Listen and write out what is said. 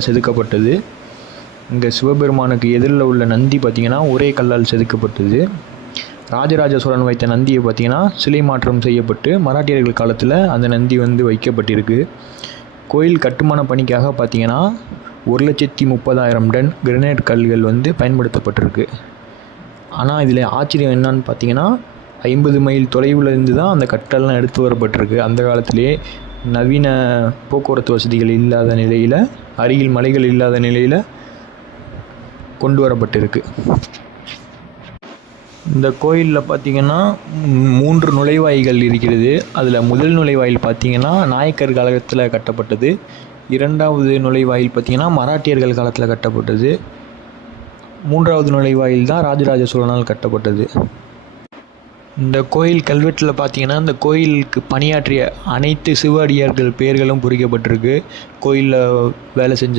செதுக்கப்பட்டது. இங்கே சிவபெருமானுக்கு எதிரில் உள்ள நந்தி பார்த்திங்கன்னா ஒரே கல்லால் செதுக்கப்பட்டது. ராஜராஜ சோழன் வைத்த நந்தியை பார்த்திங்கன்னா சிலை மாற்றம் செய்யப்பட்டு மராட்டியர்கள் காலத்தில் அந்த நந்தி வைக்கப்பட்டிருக்கு. கோயில் கட்டுமான பணிக்காக பார்த்திங்கன்னா 1,30,000 டன் கிரனைட் கல்கள் பயன்படுத்தப்பட்டிருக்கு. ஆனால் இதில் ஆச்சரியம் என்னன்னு பார்த்திங்கன்னா 50 மைல் தொலைவில் இருந்து தான் அந்த கட்டெல்லாம் எடுத்து வரப்பட்டிருக்கு. அந்த காலத்திலே நவீன போக்குவரத்து வசதிகள் இல்லாத நிலையில், அருகில் மலைகள் இல்லாத நிலையில் கொண்டு வரப்பட்டிருக்கு. இந்த கோயிலில் பார்த்திங்கன்னா 3 நுழைவாயில்கள் இருக்கிறது. அதில் முதல் நுழைவாயில் பார்த்திங்கன்னா நாயக்கர் காலத்தில் கட்டப்பட்டது. 2வது நுழைவாயில் பார்த்திங்கன்னா மராட்டியர்கள் காலத்தில் கட்டப்பட்டது. 3வது நுழைவாயில் தான் ராஜராஜ சோழனால் கட்டப்பட்டது. இந்த கோயில் கல்வெட்டில் பார்த்திங்கன்னா இந்த கோயிலுக்கு பணியாற்றிய அனைத்து சிவ அடியார்கள் பெயர்களும் பொறிக்கப்பட்டிருக்கு. கோயிலில் வேலை செஞ்ச